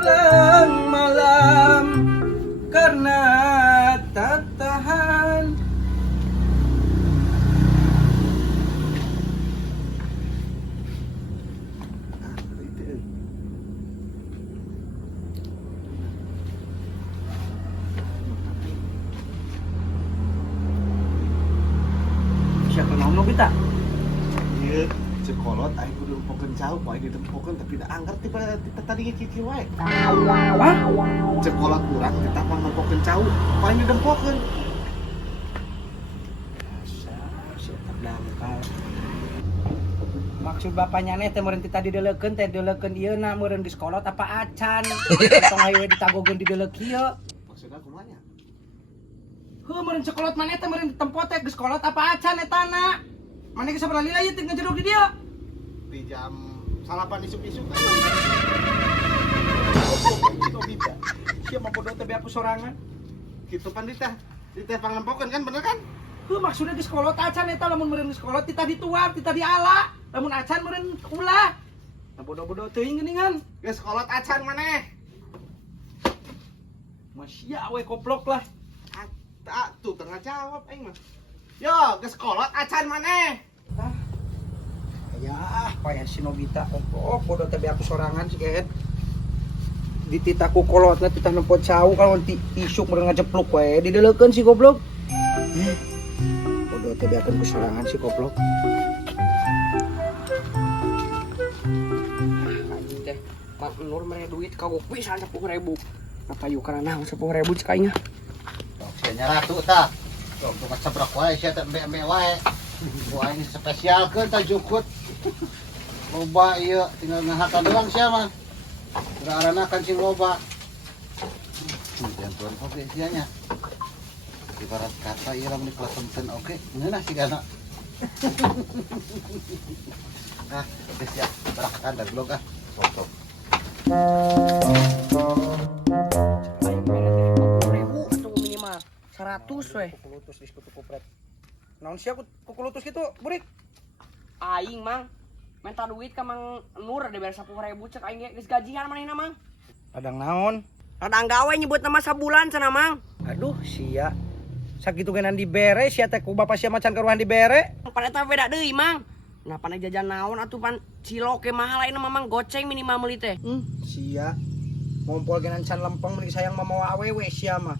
Pulang malam karena tak tahan. Siapa ngomong kita? Iya, sekolot aing kudu dempokeun cau, poe didempokeun tapi da anggar tiba tadi kieu wae. Hah? Sekolot urang kita mah dempokeun cau, poe didempokeun. Siapa dangkal. Maksud bapaknya teh meureun tadi dideulekeun teh dideulekeun ieu na meureun geus kolot apa acan. Tong hayu ditagogeun dideuleuk ieu. Maksudna kumaha nya? Heuh meureun sekolot maneh teh meureun ditempo teh geus kolot apa acan eta na. Maneh geus sabaraha lila ieu teh ngajeruk di dieu. Di jam salapan isuk-isuk kan. Itu bisa. Sia mah bodoh teh beaku sorangan. Kitu pan di teh pangempokeun kan bener kan? Heuh maksudna geus kolot acan eta lamun meureun geus kolot titah dituar, titah diala. Lamun acan meureun ulah. Nah bodoh-bodoh teuing geuningan. Geus kolot acan maneh. Masya we koplok lah. Tuh tengah jawab aing mah. Yo, geus kolot acan maneh. Ah. Ya, payah si Nobita. Oh, bodoh teh beaku sorangan si Kehet. Di titaku kolotna titah nempot cau kalau isuk meureun ngajepluk we dideulekeun si goblok. Bodoh teh beakeun ku sorangan si goblok. Anjing teh, Mak Nur mere duit kagok pisan 10.000. Ngapayu kana naon 10.000 cek aing. Sia nyaratu tah. Tuh ngacebrak wae sia teh embe-embe wae. Ku aing spesialkeun tah jukut. Loba ieu tinggal ngahatan doang sia mah. Berarana kancing loba. Jantuan oke sia nya. Ibarat kata ieu lamun dipelasemkeun oke, ngeunah sigana. Nah, geus ya, barakan da blog ah. Foto. Atau minimal 100 we. Kukulutus di kutu kupret. Naon sia kukulutus kitu, Burik? Aing mang minta duit ka Mang Nur ada bayar 10.000 cek aing ge geus gajian manehna mang. Kadang naon? Kadang gawe nyebut nama sabulan cenah mang. Aduh, sia. Sakitu genan dibere sia teh ku bapak sia macan karuhan dibere. Pan eta beda deui mang. Nah pan jajan naon atuh pan cilok ke mahal ayeuna mamang goceng minimal meuli teh. Sia. Ngompol genan can lempeng meuli sayang mamawa awewe sia mah.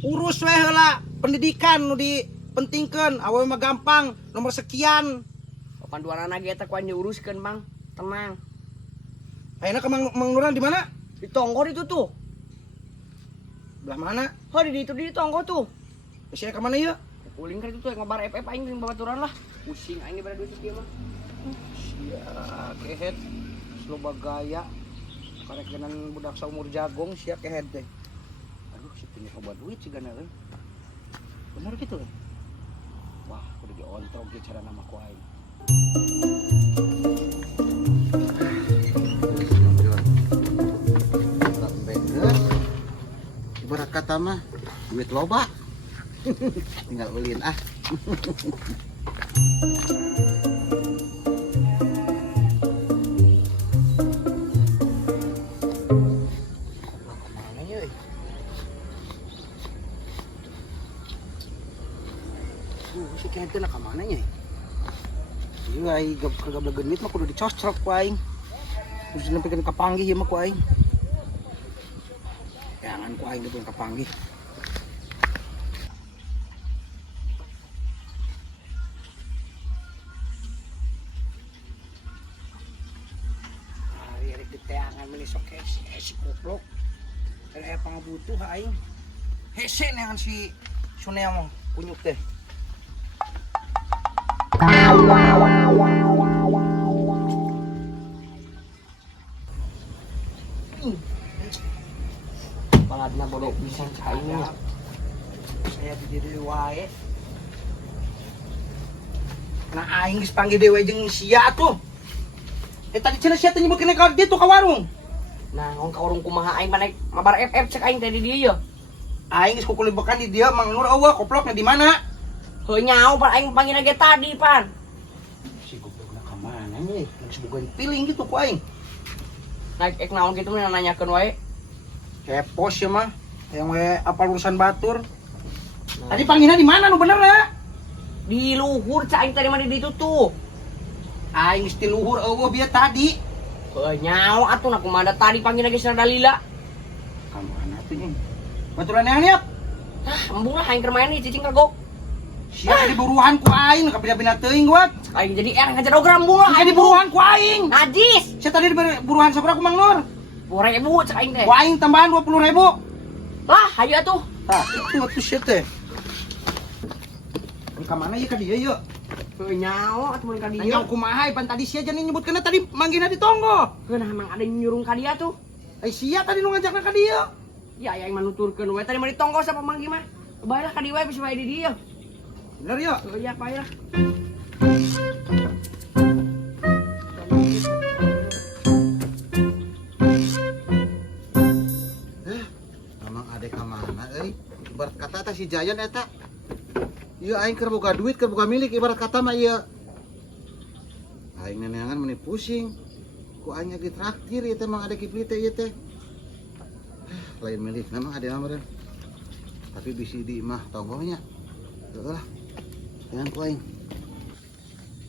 Urus we heula pendidikan nu dipentingkeun, awewe mah gampang, nomor sekian. Panduanana ge eta ku diuruskeun mang. Tenang. Ayeuna ke Mang Nuran di mana? Di tonggo itu tuh. Belah mana? Heuh di itu di tonggo tuh. Sia ka mana ieu? Kuling ka itu ngobar FF aing jeung babaturan lah. Pusing aing dibere duit kieu mah. Sia Kehet. Loba gaya. Karek genan budak saumur jagong sia Kehet teh. Aduh, si punya loba duit cigana euy. Bener gitu kan? Wah, kudu diontrog ge cara nama ku aing. Ibarat kata mah duit loba. Tinggal ulin ah. Mana nya euy? Si Kehet teh ka mana nya? Ieu ai kagabla genit mah kudu dicocrok ku aing. Terus dilempikeun ka panggih ieu mah ku aing. Jangan ku aing dilempikeun ka panggih. Ari rek diteangan meuli sok si goblok. Ere pangabutuh aing. Hese neangan si Sunea mah kunyuk teh. Baladna bodoh pisan cek aing mah. Saya di diri wae. Nah aing geus panggil dewe jeung sia atuh. Tadi cenah sia teh nyebutkeun ka ditu ka warung. Nah, ngong ka urung kumaha aing manek mabar FF cek aing teh di dieu ye. Aing geus kukulimbekan di dia Mang Nur eueuh koplokna di mana? Heuh nyaho pan aing panggilna ge tadi pan. Si goblok na ka Kamana nih? Geus boga piling gitu ku aing. Naik naon gitu nanyakeun wae. Kepo sih mah. Yang we apal urusan batur. Tadi panggilnya di mana nu bener ya? Di luhur cak aing tadi mah di ditu tuh. Aing geus ti luhur eueuh bieu tadi. Nyaho atuh na kumaha tadi panggilna geus Dalila. Kamana tuh nih? Baturan yang niat. Embung lah aing keur main nih cicing kagok. Sia tadi buruhan ku aing ka bina-bina teuing gua. Aing jadi ngajar program embung lah. Tadi buruhan ku aing. Najis. Sia tadi buruhan sabaraha ku Mang Nur? 10.000 cak aing teh. Ku aing tambahan 20.000. Lah, hayu atuh. Tah, itu sia teh. Ka mana ieu ka dieu yeuh? Nyaho atuh mun ka dieu. Nanya kumaha pan tadi sia jeung nyebutkeunna tadi manggihna di tonggo. Keunah emang ada yang nyurung ka dia tuh. Ai sia tadi nu ngajakna ka dieu. Ya aing mah nuturkeun we tadi mah ditonggo sama manggi mah. Baiklah ka dieu we bisa wae di dieu. Bener yeuh. Ya baiklah. Emang adek ka mana euy? Ibarat kata eta si Jayan eta. Ieu aing keur boga duit, keur boga milik ibarat kata mah ieu. Aing neneangan meni pusing. Ku aing lagi traktir ieu teh mang adek kipi teh ieu teh. Lain milik memang ada meureun. Tapi bisi di mah tonggonya. Heuh lah. Jangan ku aing.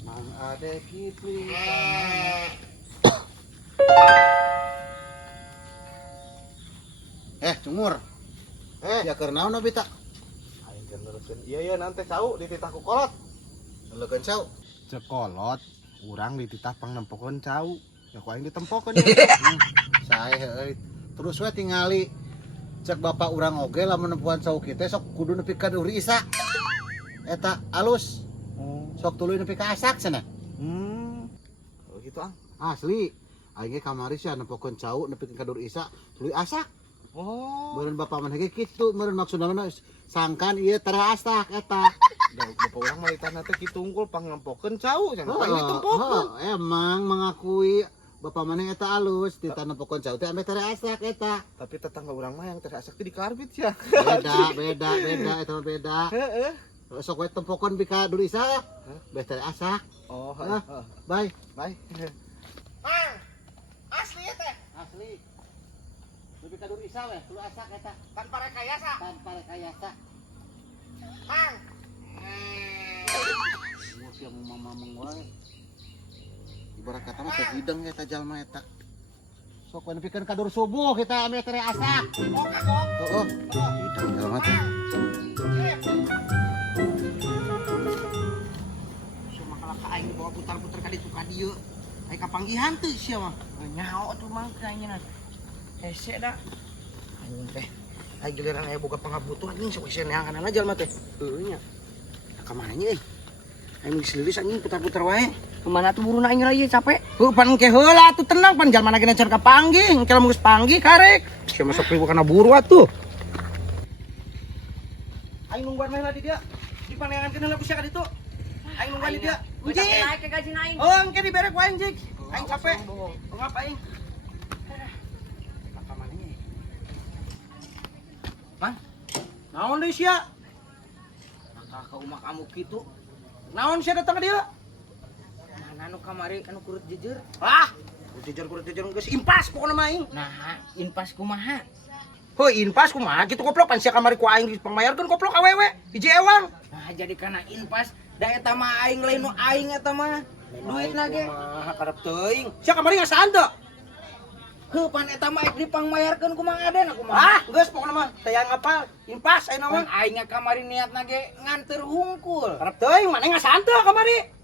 Mang adek kipi Cungur. Ya keur naon abi tak? Aing keur neureuskeun ieu nanti cau dititah ku kolot. Neulekeun cau. Cek kolot, urang dititah pangnempokeun cau. Ya ku aing ditempokeun. Sae heuy. Terus we tingali cek bapak urang oge lamun nempuan cau kitu sok kudu nepi ka Duri Isa. Eta alus. Sok tuluy nepi ka Asak cenah. Oh gitu ang. Asli. Aing ge kamari sia nempokeun cau nepi ka Duri Isa, tuluy Asak. Oh. Meureun bapak mah ge kitu, meureun maksudna mah sangkan ieu tareh Asak eta. Da bapak urang mah ditanya teh kitu unggul pangnempokeun cau cenah. Ku aing ditempokeun. Emang mengakui bapak maneh eta alus ditanam pokon cau teh ame tare asak eta. Tapi tetangga urang mah yang terasak teh di karbit ya. Beda eta mah beda. Heeh. Sok we tempokon bika Duri Isa. Beh tare asak. Oh, Bye. bye. Mang, asli teh. Asli. Bika Duri Isa we, tulu asak eta. Tanpa rekayasa. Tanpa rekayasa. Mang. Mau sia mau mamang wae. Ibarat kata mah hideng eta jalma eta. Sok we nepikeun ka dur subuh kita ame tare asak. Oh kagok. Heuh. Hideng jalma teh. Cuma kalau ka aing bawa putar-putar ka ditu ka dieu. Ai kapanggihan teu sia mah. Nyaho atuh mang kayaknya. Hese dah. Anjing teh. Ai giliran aya boga pangabutuhan anjing sok sia neangan aja mah teh. Heuh nya. Ka mana nya euy? Aing geus lilis anjing putar-putar wae. Kemana tuh buruna aing lagi capek? Heuh pan engke heula atuh tenang pan jalma lagi nacer ka panggih, engke lamun geus panggih karek. Sia masuk ribu kana buru atuh. Aing nungguan mah di dia. Di paneangan heula ku sia ka ditu. Aing nungguan di dia. Udah naik ke gaji naik. Oh, engke diberek wae anjing. Aing capek. Ngapa aing? Apa manehnya? Man, naon deui sia? Kakak ke rumah kamu gitu. Naon sia datang ka dieu? Mana anu kamari anu kurut jujur? Ah, kurut jujur geus impas pokona mah aing. Nah, inpas kumaha? Heuh, impas kumaha kitu goblok pan sia kamari ku aing dipangmayarkeun goblok awewe. Hiji ewang. Nah, jadi kana inpas da eta mah aing lain nu aing eta mah. Duit lagi. Kumaha karep teuing. Sia kamari ngasaan teu? Heuh, pan eta mah dipangmayarkeun ku Mang Aden aku mah. Ah, geus pokona mah tayang apa? Impas ayeuna mah. Pan aing kamari niatna ge nganter hungkul. Karep teuing maneh ngasaan teu kamari?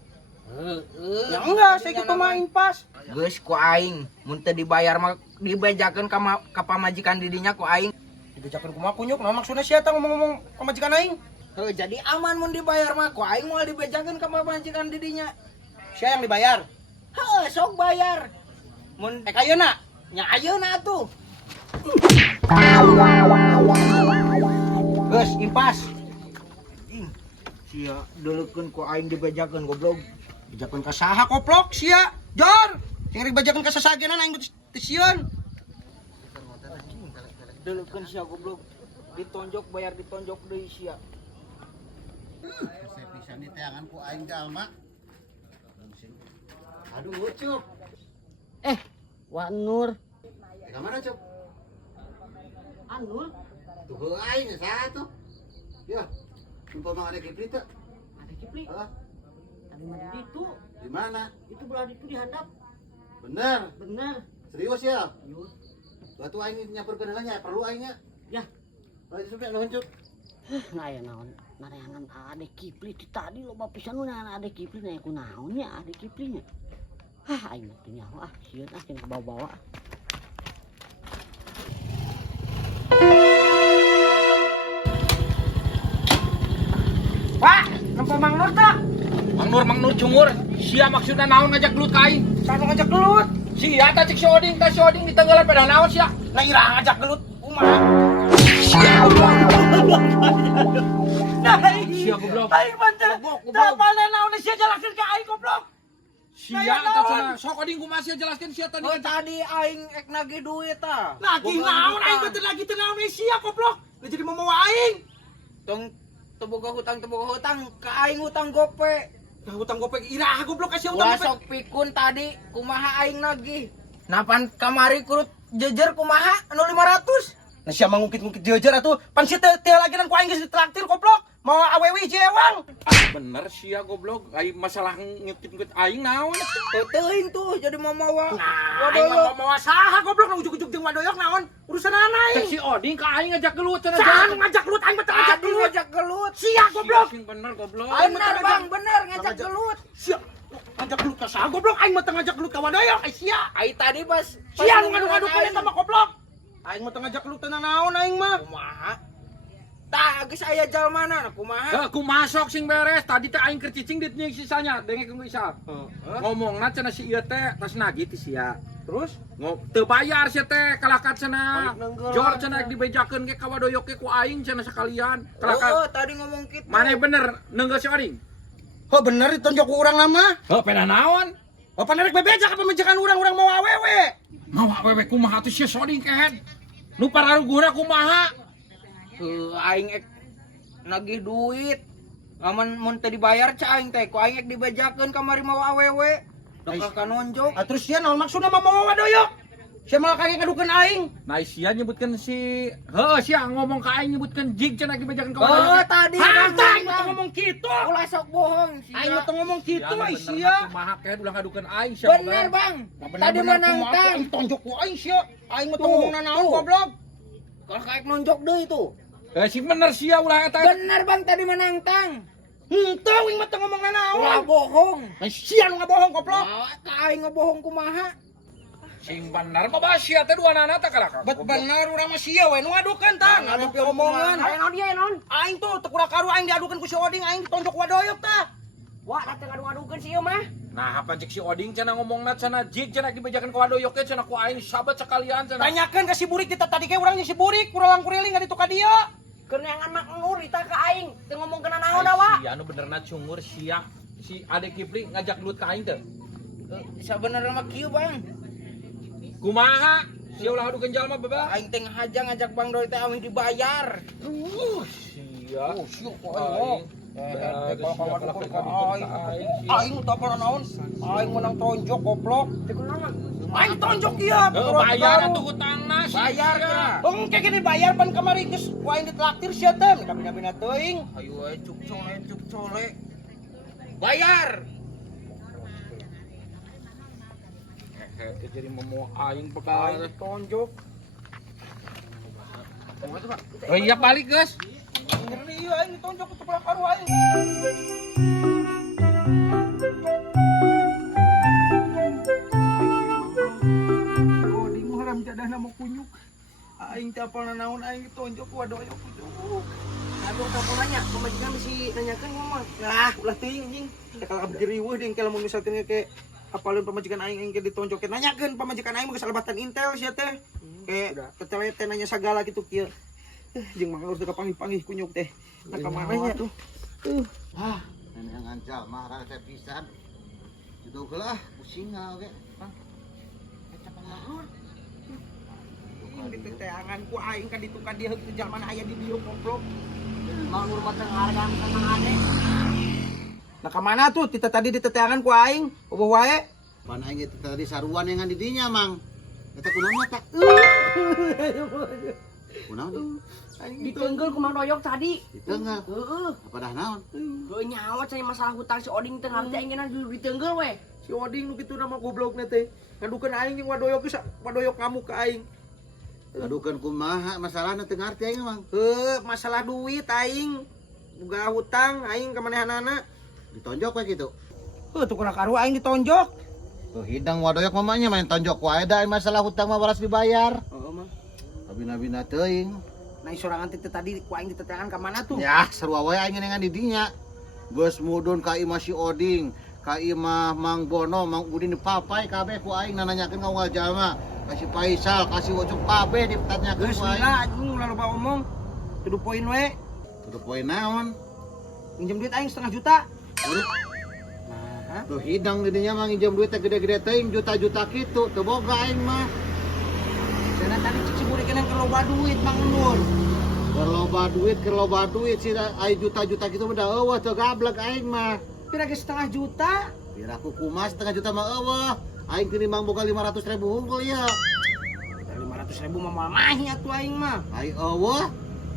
Heeh. Ya enggak, saya gitu mah impas. Geus ku aing, mun teu dibayar mah dibejakeun ka pamajikan didinya ku aing. Dibejakeun kumaha kunyuk, naon maksudna sia tah ngomong-ngomong ka majikan aing? Heuh, jadi aman mun dibayar mah ku aing moal dibejakeun ka pamajikan didinya. Sia yang dibayar. Heuh, sok bayar. Mun Ek ayeuna. nya ayeuna atuh. Geus impas. Anjing. Sia deulekeun ku aing dibejakeun goblok. Bejakeun ka saha koplok sia? Jor. Sing rek bejakeun ka sasagenan aing teu sieun. Deulekeun sia goblok. Ditonjok bayar ditonjok deui sia. Pisan diteangan ku aing jalma. Aduh, Cup. Wak Nur. Ke mana, Cup? Anul, Tuh aing satu. Ya. Sumpah Mang ada Kipri tuh. ada Kipli. Ah, Tadi mana itu? di mana? Itu berada itu dihandap. Bener. Benar. Serius ya? Yus. Batu aing nyapur kenalannya perlu aingnya. Ya. Lagi sudah nuhun, Cup. Nah ya naon nareangan ade Kipli ti tadi loba pisan nu ade Kipli na ku naon nya ade Kiplinya. Aing mah teu nyaho sieun cenah bawa-bawa. Pak, nempo Mang Nur tak? Mang Nur cungur. Sia maksudna naon ngajak gelut ka aing? Saya ngajak gelut. Sia tah cek si Oding di tenggelan pada naon sia? Nah ira ngajak gelut. Kumaha? Sia goblok. Aing mantep. Tapalna naon sia jelaskeun ka aing goblok. Sia tah cenah. Sok Oding kumaha sia jelaskeun sia tadi. Tadi aing ek nagih duit tah. Lagi naon aing betul lagi teu naon sia goblok. Lu jadi mau aing. Tong teboga hutang ka aing hutang gope. Nah, hutang gopek iraha goblok kasih hutang Ulah gopek. sok pikun tadi kumaha aing nagih. Napan kamari kurut jejer kumaha anu 500. Nah, sia mangungkit-ngungkit jejer atuh. Pan sia teh lagi ku aing geus ditraktir goblok. Mau awewe jewang. Bener sia goblok. Ai masalah ngitip aing naon? Teuing tuh jadi mamawa. Nah, aing mah mau saha goblok nu ujug-ujug jeung wadoyok naon? Urusan aing. Cek si Oding ka aing ngajak gelut cenah. Saha nu ngajak lut aing betul ngajak Tadi lut. ngajak gelut. Sia goblok. Sing bener goblok. Bener bang, bener ngajak gelut. Sia ngajak lut ka saha goblok aing mah teu ngajak lut ka wadoyok. Sia. Ai tadi pas Sia nu ngadu-ngadu ka eta mah goblok. Aing mah teu ngajak lut teu naon aing mah. kumaha. Tah geus aya jalmana kumaha. Ku masuk sing beres. Tadi teh aing keur cicing di nya sisanya. Dengek geus isa. Ngomongna cenah si ieu teh tos nagih ti sia. Terus Teu bayar sia teh kalakat cenah. Balik nenggelan. Jor cenah dibejakeun ge ka wadoyok ge ku aing cenah sakalian. Kalakat. Oh, tadi ngomong kitu. Mane bener neunggeul si Oding? oh bener ditonjok ku urang nama. Heuh peda naon? Oh panerek bebeja ka pamenjakan urang-urang mau awewe. Mau awewe kumaha tuh si Oding kehet? Nu pararuguhna kumaha? Aing ek nagih duit. Aman mun teu dibayar ca aing teh ku aing ek dibejakeun kamari mau awewe. Dakal kanonjok. Ah terus sia naon maksudna mah mau wadoyok? Sia malah kage ngadukeun aing. Nah sia nyebutkeun si sia ngomong ka aing nyebutkeun jig cenah dibejakeun ka Oh, wadoyok. tadi Hantang aing mah teu ngomong kitu. ulah sok bohong sia. Aing mah teu ngomong kitu ai bener sia. kumaha kehet ulah ngadukeun aing sia. Bener bang. Tadi menang tang. Aing tonjok ku aing sia. Aing mah teu ngomongna naon goblok. Kalau kayak nonjok deui tuh. Si bener sia ulah eta. Bener bang tadi menang tang. Henteu aing mah teu ngomongna Ulah naon. bohong. Ai sia nu ngabohong goblok. Ka aing ngebohong kumaha. Sing bener mah sia teh duanana teh kalaka. Bet bener urang mah sia we nu ngadukeun tah, ngadukeun omongan. Non dia non. Aing tuh teu kurang-karu aing diadukeun ku si Oding aing ditonjok wadoyok tah. Wah, datang adu-adukeun si ieu mah. Nah, apa cek si Oding cenah ngomongna cenah jig cenah dibejakeun ka wadoyok ge cenah ku aing sahabat sekalian cenah. Tanyakeun ka si Burik kita tadi ge urang si Burik kurelang kuriling ka ditu ka dieu. Keneangan mak nur dita ka aing. Teu ngomong kena naon da wa. Sia nu benerna cungur sia si Ade Kipli ngajak gelut ka aing teh. Sabenerna mah kieu bang. Kumaha? Sia ulah adukeun jalma beba. Aing teh ngahaja ngajak Bang Doi teh amin dibayar. Sia. Sia ku Aing. Aing teu apa naon? Aing menang tonjok goblok. Teu kunaon. Aing tonjok ieu. Bayar atuh hutangna sia. Bayar cenah. Engke gini bayar pan kamari geus ku aing ditraktir sia teh. Kabina-bina teuing. Ayo we cuk cole. Bayar. Jadi mau aing bekal Tonjok. Oh iya balik guys. Ngeri ieu aing ditonjok teu pernah karu aing. Oding mah haram jadahna mau kunyuk. Aing teh apalna naon aing ditonjok wadoyok itu. Aduh kamu nanya, pemajikan mesti nanyakeun ngomong. Yah, ulah teuing anjing. Teh kalau abdi riweuh deung kalau mau misalkeun ke apalun pamajikan aing ke ditonjokeun nanyakeun pamajikan aing geus alebatan intel sia teh. Kayak tetelete nanya sagala gitu kieu. Jeung mah harus panggih-panggih kunyuk teh. Nah ka mana nya tuh? Wah, nenek ngancam mah rasa pisan. Itu lah pusing ge. Eta pangaruh. Ini diteteangan ku aing ka ditu ka dieu teu jaman aya di dieu goblok. Mau nur batang harga sama ade. Nah ka mana tuh? Tita tadi diteteangan ku aing. Eueuh wae. Pan aing itu tadi saruan yang di dinya mang. Eta kunaon tak? Kunaon? Ditenggel ku Mang Doyok tadi. Di tengah. Heeh. Apa dah naon? Heuh nyawa cai masalah hutang si Oding teh ngarti aing geuna ditenggel we. Si Oding nu kitu nama goblokna teh. Ngadukeun aing jeung wadoyok geus wadoyok kamu ke aing. Adukeun kumaha masalahna teu ngarti aing mang. Masalah duit aing. Boga hutang aing ka manehanana. Ditonjok we kitu. Tuh kurang karu aing ditonjok. Tuh hidang wadoyok mamanya main tonjok wae da masalah hutang mah baras dibayar. Heeh mah. Abina-bina teuing. Nah sorangan teh tadi ku aing diteteangan ka mana tuh? Ya, sarua wae aing ngenengan di dinya. Geus mudun ka imah si Oding, ka imah Mang Bono, Mang Udin dipapai kabeh ku aing nananyakeun ka unggal jalma. Ka si Faisal, ka si Ucup kabeh ditanyakeun Geus ku aing. mila anjing ulah loba omong. Tuduh poin we. Tuh poin naon? Pinjem duit aing 1,5 juta. Nah, tuh hidang di dinya mah nginjem duit teh gede-gede teuing juta-juta kitu, teu boga aing mah. Karena tadi cicing buri kena keloba duit Mang Nur. Keur loba duit sih aing juta-juta kitu mah da eueuh teu gablek aing mah. Kira ge 1,5 juta. Piraku kumas 1,5 juta mah eueuh. Aing tinimbang boga 500.000 unggul ya. 500.000 mah moal mahi atuh aing mah. Ai eueuh.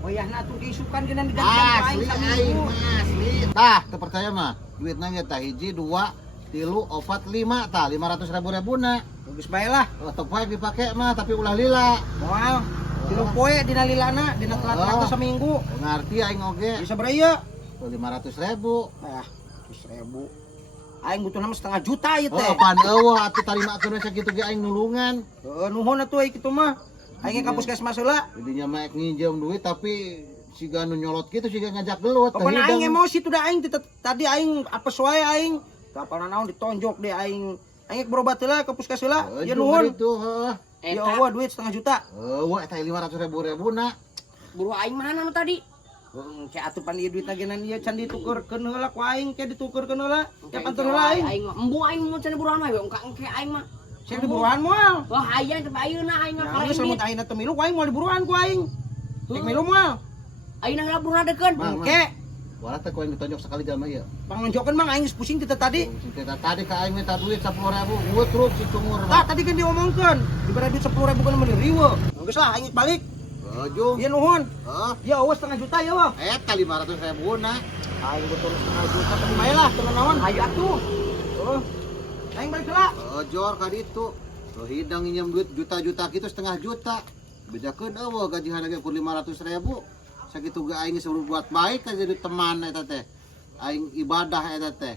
Wayahna atuh keisukan geuna digantian ku aing Asli aing saminggu. mah asli. Tah, teu percaya mah. Duitna ge tah 1, 2, 3, 4, 5 tah 500.000 Geus bae lah. Teu poe dipake mah tapi ulah lila. Moal. Tilu poe dina lilana, dina telat-telat seminggu. Ngarti aing oge. Bisa bereu. 500.000. Ah, 100.000. Aing butuh 1,5 juta ieu Oh, teh. pan eueuh atuh tarimakeun we sakitu ge aing nulungan. Nuhun atuh kitu mah. Aing ka puskesmas heula. Jadinya mah nginjem duit tapi siga nu nyolot kitu siga ngajak gelut. Pokona aing emosi tuh da aing tadi aing apes wae aing. Kapalna naon ditonjok deh aing. Aing berobat heula ke puskes heula. Ya nuhun. Itu, heeh. Ya Allah duit 1,5 juta. Eueuh eta 500.000 na. Buru aing mana nu tadi? Kayak atuh pan ieu duit nagenan ieu can ditukerkeun heula ku aing, ke ditukerkeun heula. Ya pantun heula aing. Aing embu aing mau cenah buruan mah engke aing mah. Sing diburuan moal. Wah hayang teh ayeuna aing Ya ngakareng geus lamun duit. aing teh milu ku aing moal diburuan ku aing. Tek milu moal. Ayeuna heula buruan deukeun. Mang, Engke Walah teh ku aing ditonjok sekali jalma ieu. pangonjokeun mang aing geus pusing teh tadi. Kita tadi ka aing minta duit 10.000, ngutruk si cungur. Tah tadi kan diomongkeun, dibere duit 10.000 kan meureun riweuh. Geus lah aing balik. Ujung. Ieu nuhun. Heeh. Ya eueuh 1,5 juta ya wah. Eta 500.000 na. Aing betul 1,5 juta tapi bae lah tenan naon. Ayo atuh. Oh. Aing balik heula. Jor ka ditu. Tuh hidang nginjem duit juta-juta kitu 1,5 juta. Bedakeun eueuh gajihan ge ku 500.000. Sakitu ge aing geus buat baik ka jadi teman eta teh. Aing ibadah eta teh.